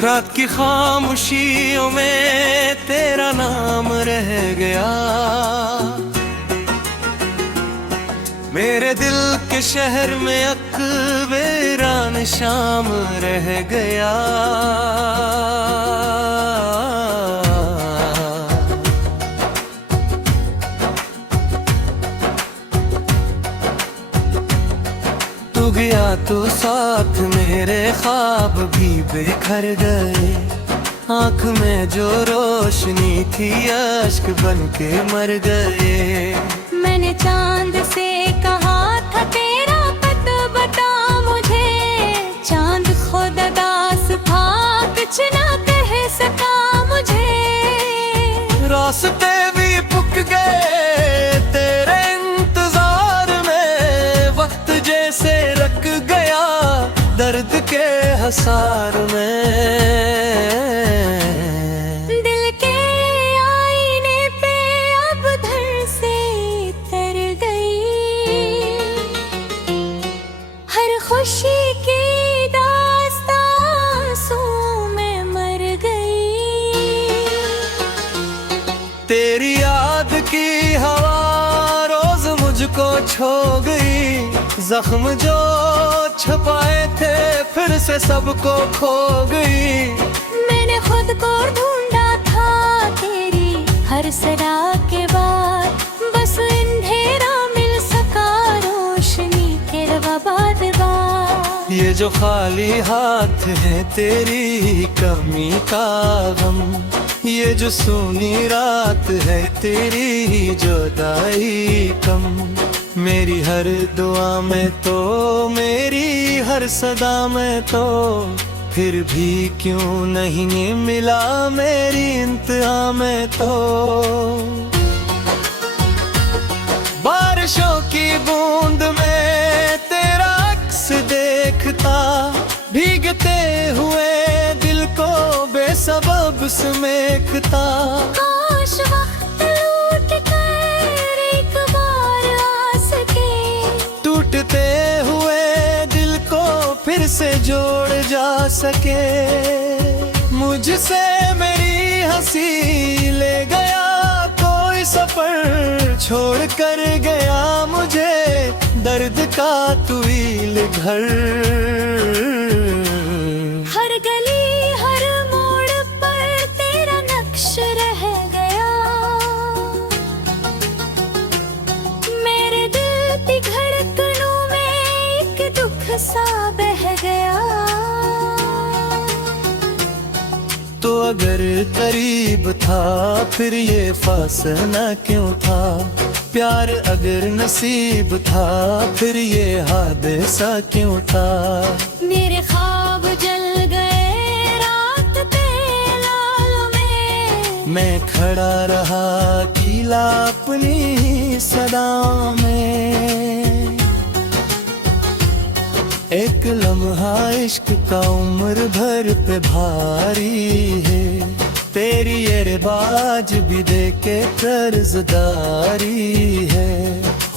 रात की खामोशियों में तेरा नाम रह गया, मेरे दिल के शहर में अकबरान शाम रह गया। तू गया तो साथ मेरे ख्वाब भी बिखर गए, आँख में जो रोशनी थी अश्क बन के मर गए। मैंने चांद से कहा था तेरा पता बता मुझे, चांद खुद दास था कुछ ना कह सका मुझे। रास्ते भी पुक गए तेरे इंतजार में, वक्त जैसे रख गया दर्द के हसार में। खुशी की दास्तां आंसू में मर गई, तेरी याद की हवा रोज मुझको छो गई, जख्म जो छुपाए थे फिर से सबको खो गई। मैंने खुद को ढूंढा था तेरी हर सदा के बाद, बस अंधेरा मिल सका रोशनी तेरे बाद। ये जो खाली हाथ है तेरी कमी का गम, ये जो सूनी रात है तेरी जुदाई कम। मेरी हर दुआ में तो मेरी हर सदा में तो, फिर भी क्यों नहीं मिला मेरी इंतहा में तो। बारिशों की बूंद में तेरा अक्स देखता, भीगते हुए दिल को बेसबब समेटता। काश वक्त लौट कर एक बार आ सके, टूटते हुए दिल को फिर से जोड़ जा सके। मुझसे मेरी हंसी ले गया कोई सफर, छोड़ कर गया मुझे दर्द का तवील घर। हर गली हर मोड़ पर तेरा नक्श रह गया, मेरे दिल की धड़कनों में एक दुख सा बह गया। तो अगर करीब था फिर ये फासला क्यों था, प्यार अगर नसीब था फिर ये हादसा क्यों था। मेरे ख्वाब जल गए रात पे लालों में, मैं खड़ा रहा अकेला अपनी सदा में। एक लम्हा इश्क का उम्र भर पे भारी है, तेरी ये रिवाज भी देके कर्जदारी है।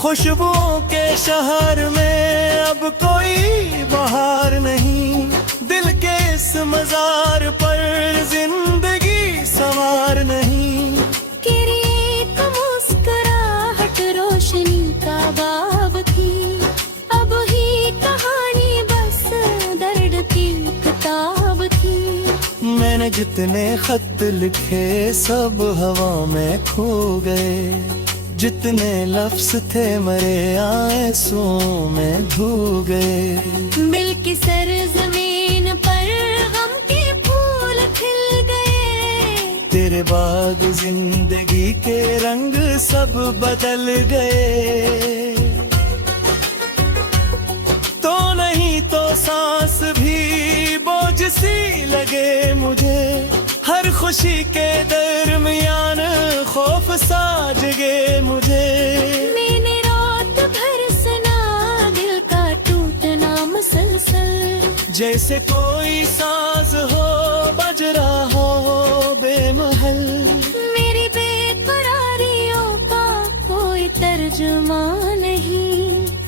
खुशबुओं के शहर में अब कोई बहार नहीं, दिल के इस मजार पर जिंदगी सवार नहीं। तेरी एक मुस्कुराहट रोशनी का बाब थी, अब ही कहानी बस दर्द की किताब थी। मैंने जितने खत लिखे सब हवा में खो गए, जितने लफ्ज थे मरे आंसुओं में धो गए। मिल की सरजमीन पर गम के फूल खिल गए, तेरे बाग जिंदगी के रंग सब बदल गए। तो नहीं तो सांस भी बोझ सी लगे मुझे, हर खुशी के दरमियान खौफ सा जगे मुझे। मैंने रात भर सुना दिल का टूटना मुसलसल, जैसे कोई साज हो बज रहा हो बेमहल। मेरी बेकरारियों का कोई तर्जुमा नहीं,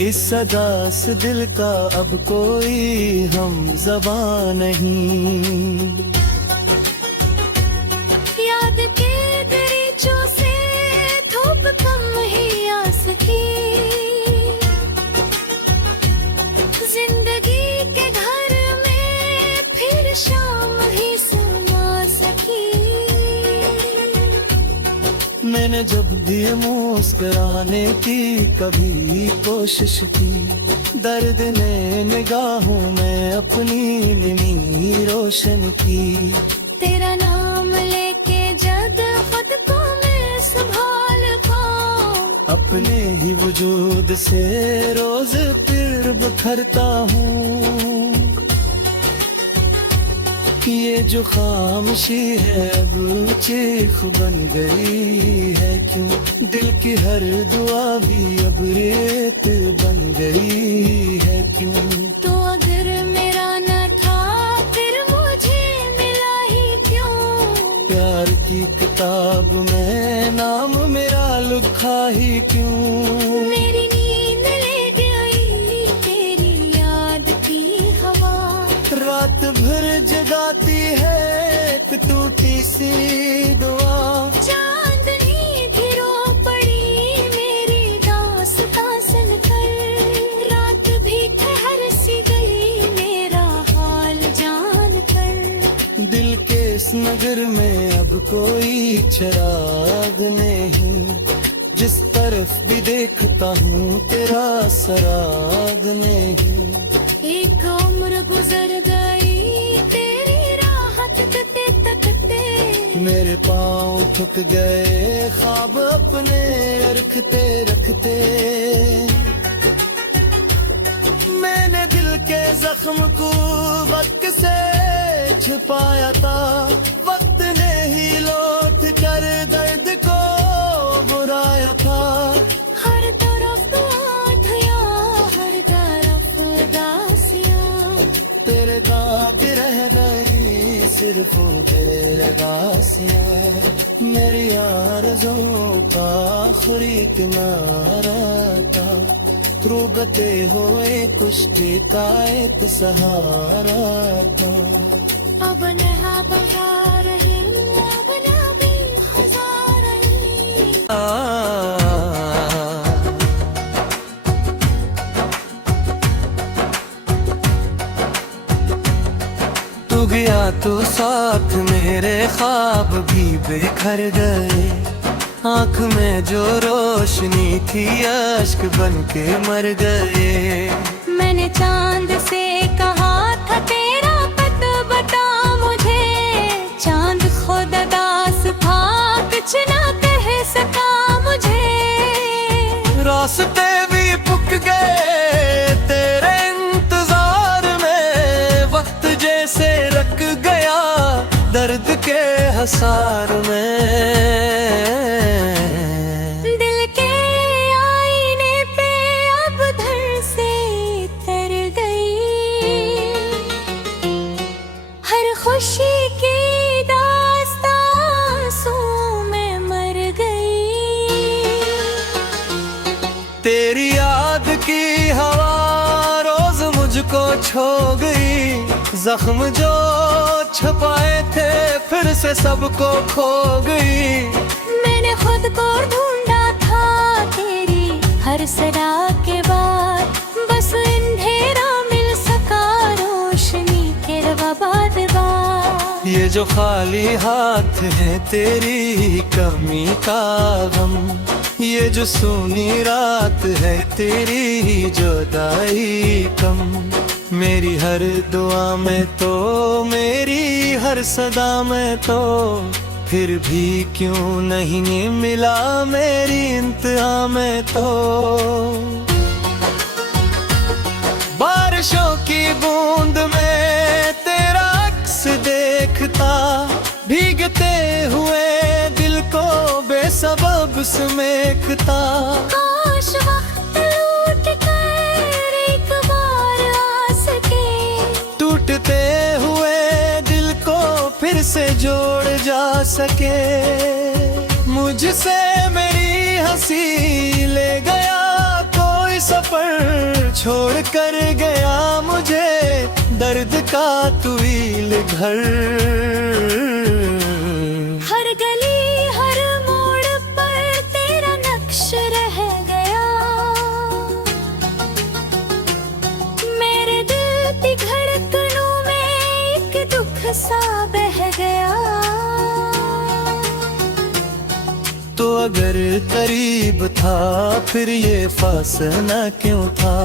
इस सदा से दिल का अब कोई हम ज़बान नहीं। मैंने जब भी मुस्कुराने की कभी कोशिश की, दर्द ने निगाहों में अपनी नींद रोशन की। तेरा नाम लेके जब खुद को मैं संभाल पाऊं, अपने ही वजूद से रोज फिर बिखरता हूँ। ये जो खामोशी है अब चीख बन गई है क्यों, दिल की हर दुआ भी अब रेत बन गई है क्यों। तो अगर मेरा न था फिर मुझे मिला ही क्यों, प्यार की किताब में नाम मेरा लिखा ही क्यों। मेरी नींद ले गई तेरी याद की हवा, रात भर जगाती है एक टूटी सी दुआ। चांदनी भी रो पड़ी मेरी दास्तां सुनकर, रात भी ठहर सी गई मेरा हाल जान कर। दिल के इस नगर में अब कोई चिराग नहीं, जिस तरफ भी देखता हूँ तेरा सराग नहीं। एक उम्र गुजर गई तेरी राह तकते तकते, मेरे पाँव थक गए ख्वाब अपने रखते रखते। मैंने दिल के जख्म को वक्त से छिपाया था, वक्त ने ही लौट कर दर्द को बुराया था। हर तरफ आँधियाँ हर तरफ उदासियाँ, तेरे गाते रह गई सिर्फ तेरे गासियाँ। मेरी आरज़ों का आखिरी किनारा था, रूबते हुए कुश्ती का एक सहारा था। अब नहा बगा रही अब नबी खजा रही। तू गया तो साथ मेरे ख्वाब भी बिखर गए, आँख में जो रोशनी थी अश्क बन के मर गए। मैंने चांद से कहा था तेरा पता बता मुझे, चांद खुद दास था कुछ ना कह सका मुझे। रास्ते भी पुक गए तेरे इंतजार में, वक्त जैसे रख गया दर्द के हसार में। दिल के आईने पे अब धर से तर गई, हर खुशी की दास्तां आंसू में मर गई। तेरी याद की हवा रोज मुझको छो गई, जख्म जो छुपाए थे फिर से सबको खो गई। मैंने खुद को ढूंढा था तेरी हर सदा के बाद, बस अंधेरा मिल सका रोशनी के बाद बार। ये जो खाली हाथ है तेरी कमी का गम, ये जो सूनी रात है तेरी जुदाई कम। मेरी हर दुआ में तो मेरी हर सदा में तो, फिर भी क्यों नहीं मिला मेरी इंतहा में तो। बारिशों की बूंद में तेरा अक्स देखता, भीगते हुए दिल को बेसबब समेटता। काश वक्त लौट कर एक बार आ सके, टूटते हुए दिल को फिर से जोड़ जा सके। मुझसे मेरी हंसी ले गया कोई सफर, छोड़ कर गया मुझे दर्द का तवील घर। हर गली हर मोड़ पर तेरा नक्श रह गया, मेरे दिल की धड़कनों में एक दुख सा बह गया। तो अगर करीब था फिर ये फासला क्यों था।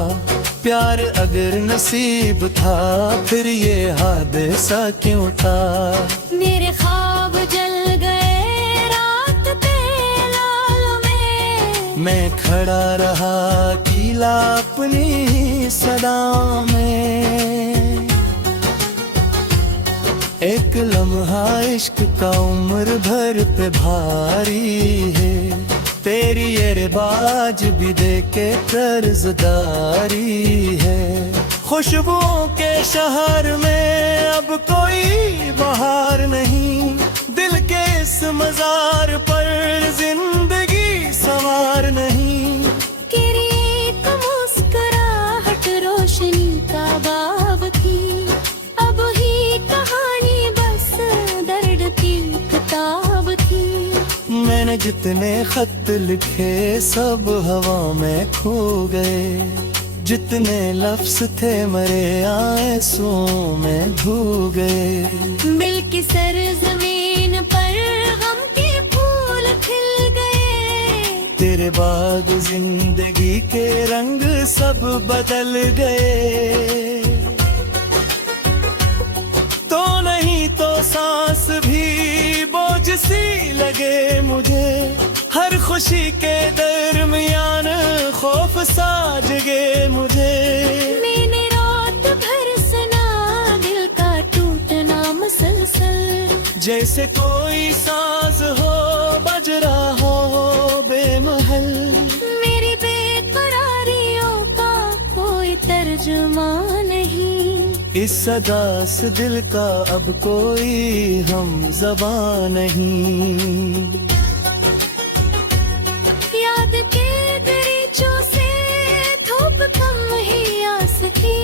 प्यार अगर नसीब था फिर ये हादसा क्यों था। मेरे ख्वाब जल गए रात पे लालों में, मैं खड़ा रहा अकेला अपनी सदा में। एक लम्हा इश्क का उम्र भर पे भारी है, तेरी ये रिवाज भी देके कर्जदारी है। खुशबुओं के शहर में अब कोई बहार नहीं, दिल के इस मजार पर जिंदगी सवार नहीं। तेरी एक मुस्कुराहट रोशनी का बाब थी, अब ही कहानी बस दर्द की किताब थी। मैंने जितने खत लिखे सब हवा में खो गए, जितने लफ्ज थे मरे आंसुओं में धो गए। दिल की सरजमीन पर गम के फूल खिल गए, तेरे बाद जिंदगी के रंग सब बदल गए। तो नहीं तो सांस भी बोझ सी लगे मुझे, हर खुशी के दरमियान खौफ सा जगे मुझे। मैंने रात भर सुना दिल का टूटना मुसलसल, जैसे कोई सांस हो बज रहा हो बेमहल। मेरी बेकरारियों का कोई तर्जुमा नहीं, इस सदा से दिल का अब कोई हम ज़बान नहीं। याद के दरीचों से धूप कम ही आ सकी,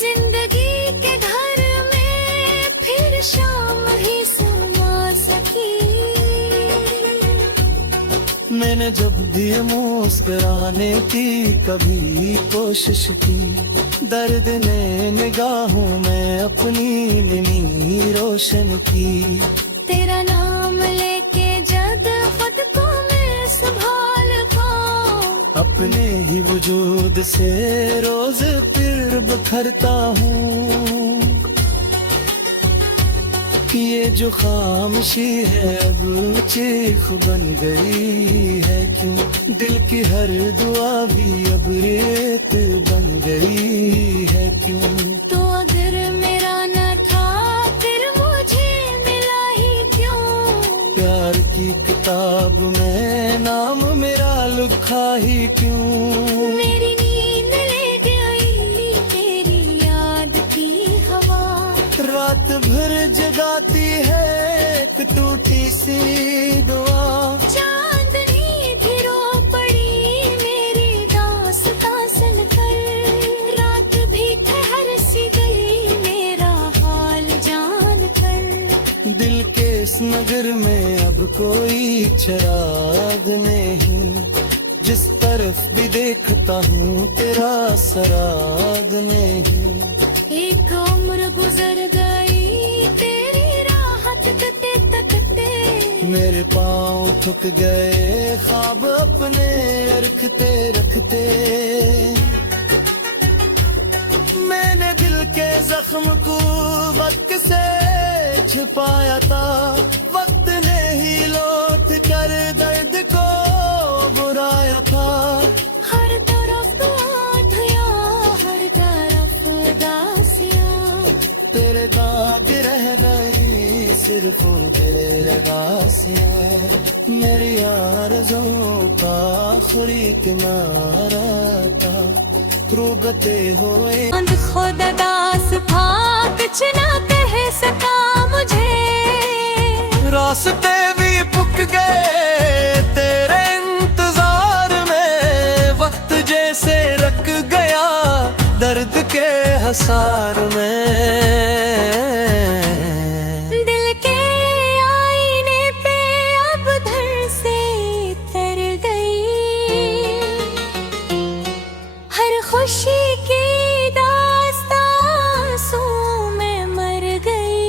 जिंदगी के घर में फिर शाम ही समा सकी। मैंने जब भी मुस्कुराने की कभी कोशिश की, दर्द ने निगाहों में अपनी नींद रोशन की। तेरा नाम लेके जब खुद को मैं संभाल पाऊं, अपने ही वजूद से रोज फिर बिखरता हूँ। ये जो खामोशी है अब चीख बन गई है क्यों, दिल की हर दुआ भी अब रेत बन गई है क्यों। तो अगर मेरा न था फिर मुझे मिला ही क्यों, प्यार की किताब में नाम मेरा लिखा ही क्यों। मेरी नींद ले गई तेरी याद की हवा, रात भर जगाती है एक टूटी सी दुआ। चांदनी भी रो पड़ी मेरी दास्तां सुनकर, रात भी ठहर सी गई मेरा हाल जान कर। दिल के इस नगर में अब कोई चिराग नहीं, जिस तरफ भी देखता हूँ तेरा सराग नहीं। एक उम्र गुजर गई तेरी राह तकते तकते, मेरे पाँव थक गए ख्वाब अपने रखते रखते। मैंने दिल के जख्म को वक्त से छिपाया था, वक्त ने ही लौट कर दर्द को बुराया था। हर तरफ आँधियाँ हर तरफ उदासियाँ, तेरे गात रह गई सिर्फ तेरे रासियाँ। मेरी आरज़ों का आखिरी किनारा था, रूबते हुए खुद दास था कुछ ना कह सका मुझे। रास्ते भी पुक गए तेरे इंतजार में, वक्त जैसे रख गया दर्द के हसार में। दिल के आईने पे अब धर से तर गई, हर खुशी की दास्तां आंसू में मर गई।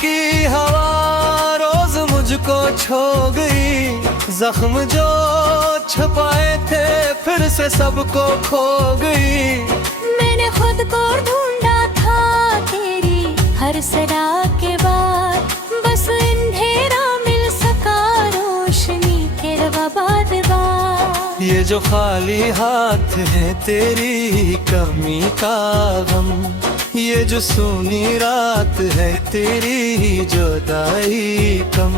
की हवा रोज मुझको छो गई, जख्म जो छुपाए थे फिर से सबको खो गई। मैंने खुद को ढूंढा था तेरी हर सदा के बाद, बस अंधेरा मिल सका रोशनी तेरे बाद बार। ये जो खाली हाथ है तेरी कमी का गम, ये जो सूनी रात है तेरी जुदाई कम।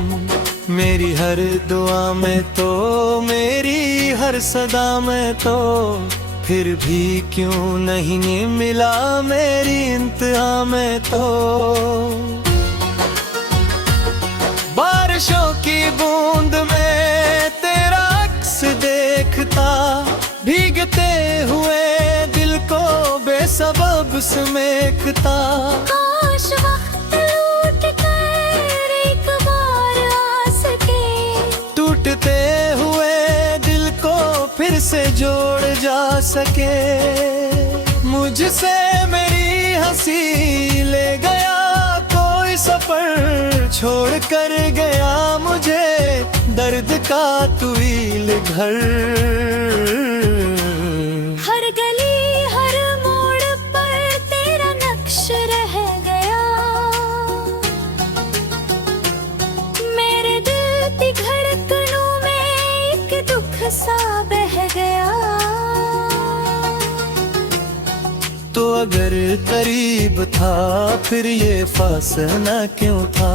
मेरी हर दुआ में तो मेरी हर सदा में तो, फिर भी क्यों नहीं मिला मेरी इंतहा में तो। बारिशों की बूंद में तेरा अक्स देखता, भीगते हुए दिल को बेसबब समेटता। काश वक्त लौट कर एक बार आ सके, टूटते हुए दिल को फिर से जोड़ जा सके। मुझसे मेरी हंसी ले गया कोई सफर, छोड़ कर गया मुझे दर्द का तवील घर। हर गली हर मोड़ पर तेरा नक्श रह गया, मेरे दिल की धड़कनों में एक दुख सा बह गया। तो अगर करीब था फिर ये फासला क्यों था,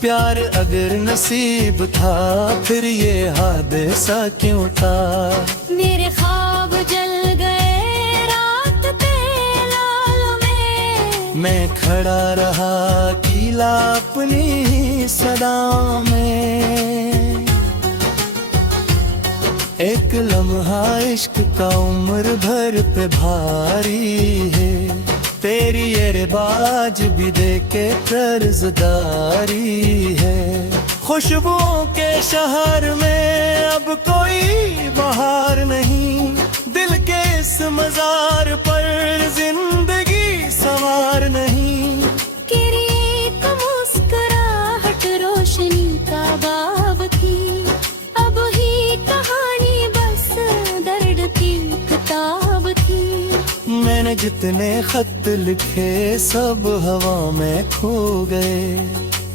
प्यार अगर नसीब था फिर ये हादसा क्यों था। मेरे ख्वाब जल गए रात पे लालों में, मैं खड़ा रहा अकेला अपनी सदा में। एक लम्हा इश्क का उम्र भर पे भारी है, तेरी ये रिवाज भी देके कर्जदारी है। खुशबुओं के शहर में अब कोई बहार नहीं, दिल के इस मजार पर जिंदगी सवार नहीं। तेरी एक मुस्कुराहट रोशनी का बाब थी, अब ही कहानी बस दर्द की किताब थी। मैंने जितने खत लिखे सब हवा में खो गए,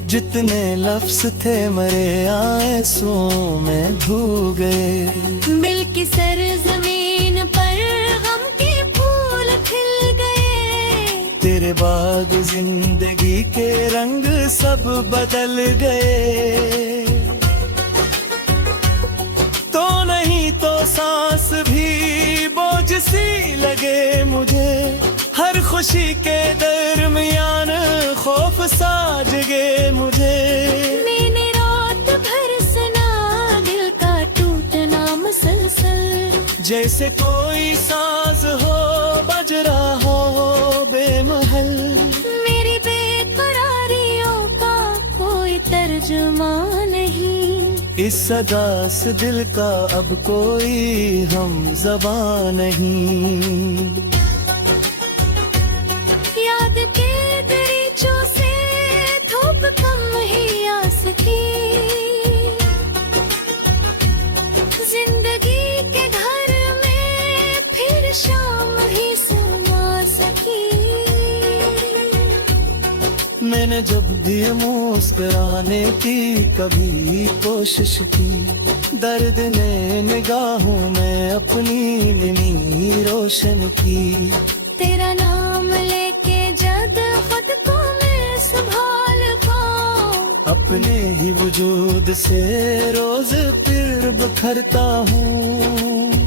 जितने लफ्ज थे मरे आंसुओं में धो गए। मिल की सरजमीन पर गम के फूल खिल गए, तेरे बाद जिंदगी के रंग सब बदल गए। तो नहीं तो सांस भी बोझ सी लगे मुझे, हर खुशी के दरमियान खौफ सा जगे मुझे। मैंने रात भर सुना दिल का टूटना मुसलसल, जैसे कोई साज हो बज रहा हो बेमहल। मेरी बेकरारियों का कोई तर्जुमा नहीं, इस सदा से दिल का अब कोई हम ज़बान नहीं। याद के दरीचों से धूप कम ही आ सकी, जिंदगी के घर में फिर शाम ही समा सकी। मैंने जब भी मुस्कुराने की कभी कोशिश की, दर्द ने निगाहों में अपनी नींद रोशन की। तेरा नाम लेके जब खुद को मैं संभाल पाऊं, अपने ही वजूद से रोज फिर बिखरता हूँ।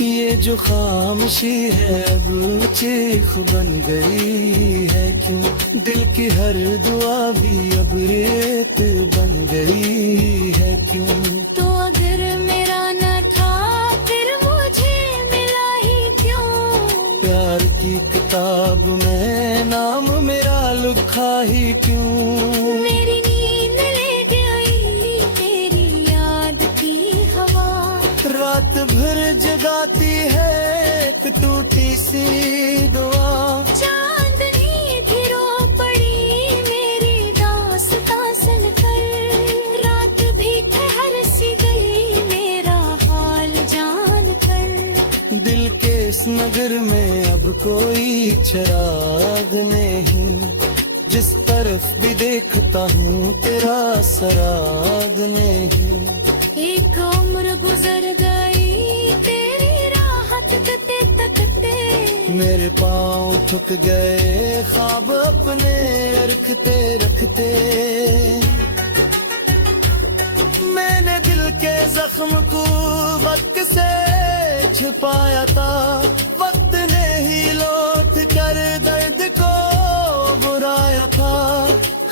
ये जो खामोशी है अब चीख बन गई है क्यों, दिल की हर दुआ भी अब रेत बन गई है क्यों। तो अगर मेरा न था फिर मुझे मिला ही क्यों, प्यार की किताब में नाम मेरा लिखा ही क्यों। मेरी नींद ले गई तेरी याद की हवा, रात भर जगाती है एक टूटी सी दुआ। चांदनी भी रो पड़ी कोई चिराग नहीं, जिस तरफ भी देखता हूँ तेरा सराग नहीं। एक उम्र गुजर गई तेरी राह तकते तकते, मेरे पाँव थक गए ख्वाब अपने रखते रखते। मैंने दिल के जख्म को वक्त से छिपाया था, वक्त ने ही लौट कर दर्द को बुराया था।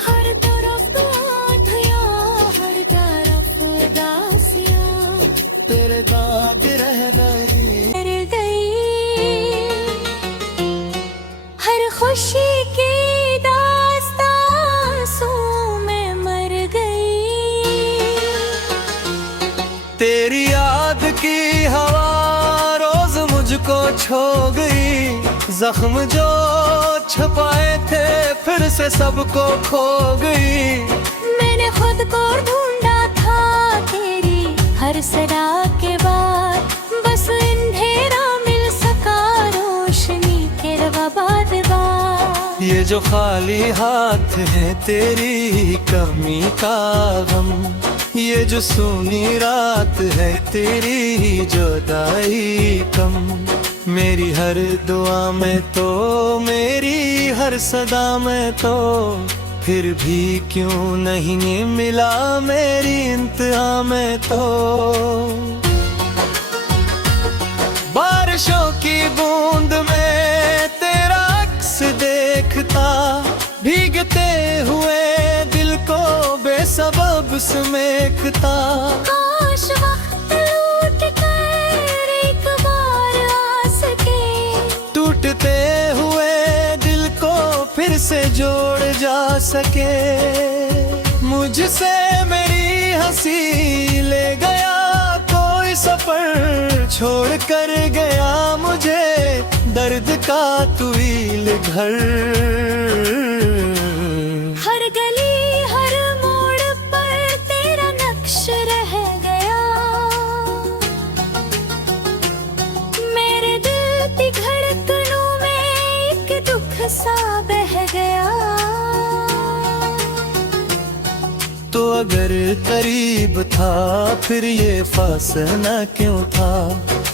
हर तरफ आँधियाँ, हर तरफ उदासियाँ, तेरे दाग रह गई मर गई। हर खुशी की दास्तां सू में मर गई। तेरी याद की हवा रोज मुझको छो गई, जख्म जो छुपाए थे फिर से सबको खो गई। मैंने खुद को ढूंढा था तेरी हर सदा के बाद, बस अंधेरा मिल सका रोशनी के बाद बार। ये जो खाली हाथ है तेरी कमी का गम, ये जो सूनी रात है तेरी जुदाई कम। मेरी हर दुआ में तो, मेरी हर सदा में तो, फिर भी क्यों नहीं मिला मेरी इंतहा में तो। बारिशों की बूंद में तेरा अक्स देखता, भीगते हुए दिल को बेसबब समेटता। काश वक्त लौट कर एक बार आ सके, टूटते हुए दिल को फिर से जोड़ जा सके। मुझसे मेरी हंसी ले गया कोई सफर, छोड़ कर गया मुझे दर्द का तवील घर। हर गली हर मोड़ पर तेरा नक्श रह गया, मेरे दिल की धड़कनों में एक दुख सा बह गया। तो अगर करीब था फिर ये फासला क्यों था,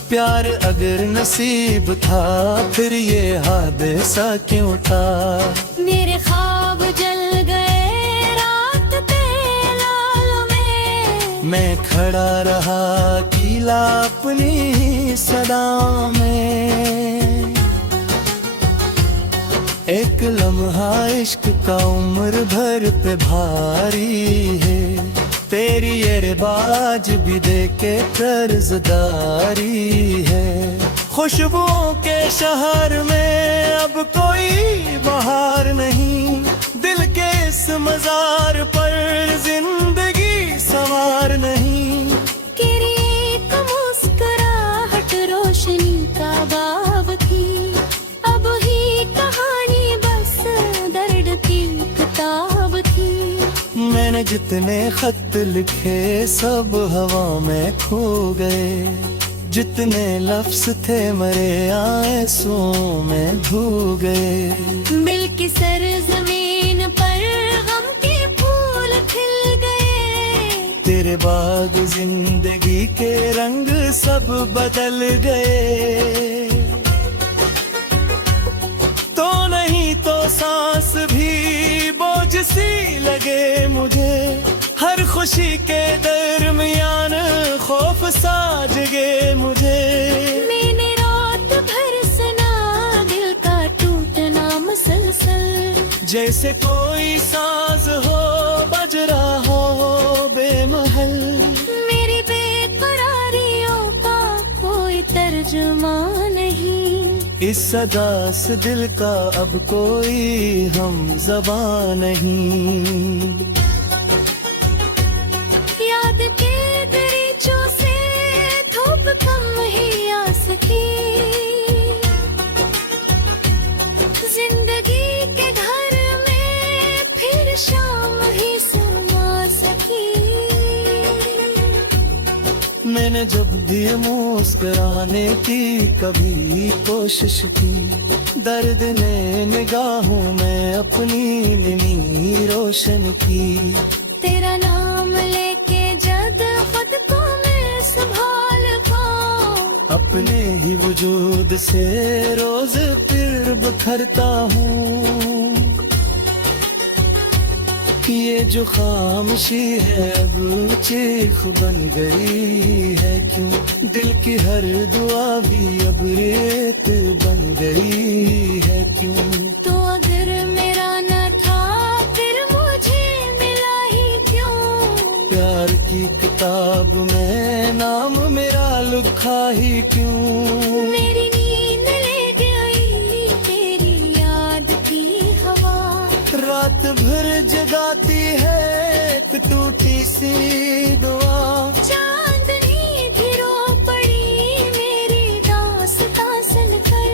प्यार अगर नसीब था फिर ये हादसा क्यों था। मेरे ख्वाब जल गए रात तेलालों में, मैं खड़ा रहा कीला अपनी सदाओं में। एक लम्हा इश्क का उम्र भर पे भारी है, तेरी ये रिवाज भी देके कर्जदारी है। खुशबुओं के शहर में अब कोई बहार नहीं, दिल के इस मजार पर जिंदगी सवार नहीं। तेरी एक मुस्कुराहट रोशनी का बाब थी, अब ही कहानी बस दर्द की किताब थी। मैंने जितने खत लिखे सब हवा में खो गए, जितने लफ्ज थे मरे आंसुओं में धो गए। दिल की सरजमीन पर गम के फूल खिल गए, तेरे बाग जिंदगी के रंग सब बदल गए। तो नहीं तो सांस भी बोझ सी लगे मुझे, हर खुशी के दरमियान खौफ सा जगे मुझे। मैंने रात भर सुना दिल का टूटना मुसलसल, जैसे कोई साज हो बज रहा हो बेमहल। मेरी बेकरारियों का कोई तर्जुमा नहीं, इस सदा से दिल का अब कोई हम ज़बान नहीं। याद के दरीचों से धूप कम ही आ सकी, जिंदगी के घर में फिर शाम ही समा सकी। मैंने जब भी मुस्कुराने की कभी कोशिश की, दर्द ने निगाहों में अपनी निमी रोशन की। तेरा नाम लेके जद खुद को मैं संभाल पाऊं, अपने ही वजूद से रोज फिर बिखरता हूँ। ये जो खामोशी है अब चीख बन गई है क्यों, दिल की हर दुआ भी अब रेत बन गई है क्यों। तो अगर मेरा न था फिर मुझे मिला ही क्यों, प्यार की किताब में नाम मेरा लिखा ही क्यों। मेरी नींद ले गई तेरी याद की हवा, रात भर जगाती है एक टूटी सी दुआ। चांदनी भी रो पड़ी मेरी दास्तां सुनकर,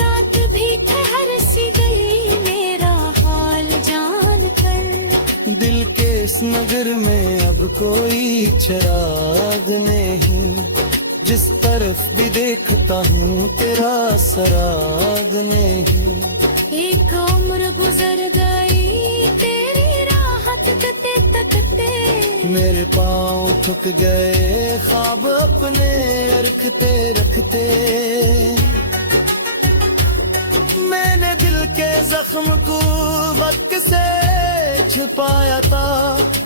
रात भी ठहर सी गई मेरा हाल जान कर। दिल के इस नगर में अब कोई चिराग नहीं, जिस तरफ भी देखता हूँ तेरा सराग नहीं। एक उम्र गुजर गई तेरी राह तकते तकते, मेरे पाँव थक गए ख्वाब अपने रखते रखते। मैंने दिल के जख्म को वक्त से छुपाया था,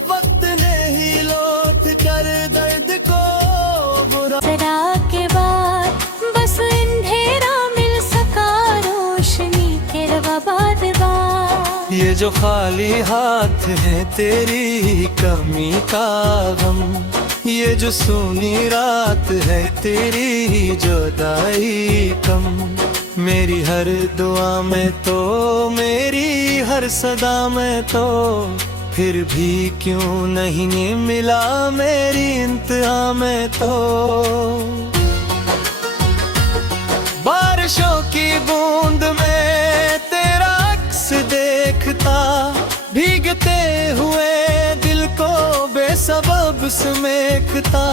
वक्त ने ही लौट कर दर्द को बुरा। सदा के बाद बस अंधेरा मिल सका, रोशनी के बाद ये जो खाली हाथ है तेरी कमी का गम, ये जो सूनी रात है तेरी जुदाई कम। मेरी हर दुआ में तो मेरी हर सदा में तो, फिर भी क्यों नहीं मिला मेरी इंतहा में तो। बारिशों की बूंद में तेरा अक्स देखता, भीगते हुए दिल को बेसबब समेटता।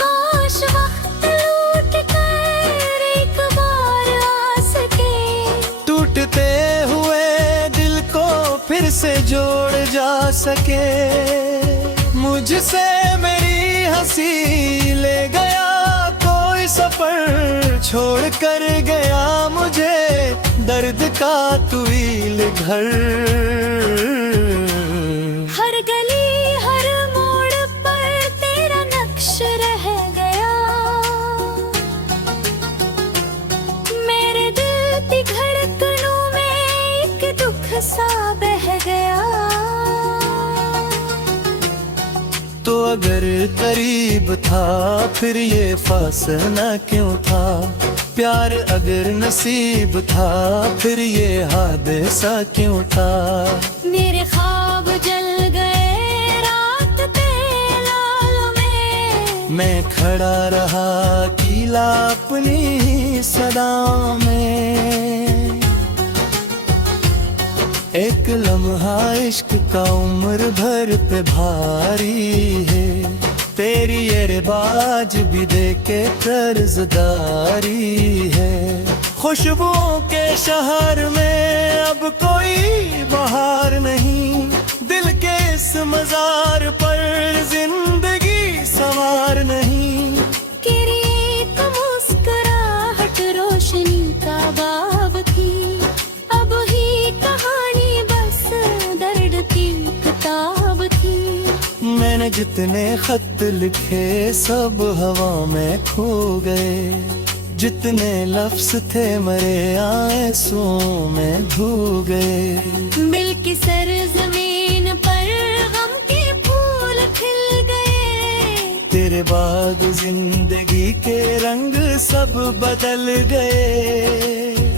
काश वक्त लौट कर एक बार आ सके, टूटते हुए दिल को फिर से जोड़ जा सके। मुझसे मेरी हंसी ले गया कोई सफर, छोड़ कर गया मुझे दर्द का तवील घर। हर गली हर मोड़ पर तेरा नक्श रह गया, मेरे दिल की धड़कनों में एक दुख सा बह गया। तो अगर करीब था फिर ये फासला क्यों था, प्यार अगर नसीब था फिर ये हादसा क्यों था। मेरे ख्वाब जल गए रात पे लालों में, मैं खड़ा रहा कीला अपनी सदाओं में। एक लम्हा इश्क का उम्र भर पे भारी है, तेरी ये रिवाज भी देके कर्जदारी है। खुशबुओं के शहर में अब कोई बहार नहीं, दिल के इस मजार पर जिंदगी सवार नहीं। तेरी एक मुस्कुराहट रोशनी का बाब थी, अब ही कहानी बस दर्द की किताब थी। मैंने जितने खत लिखे सब हवा में खो गए, जितने लफ्ज थे मरे आंसुओं में धो गए। मिल की सरजमीन पर गम के फूल खिल गए, तेरे बाद जिंदगी के रंग सब बदल गए।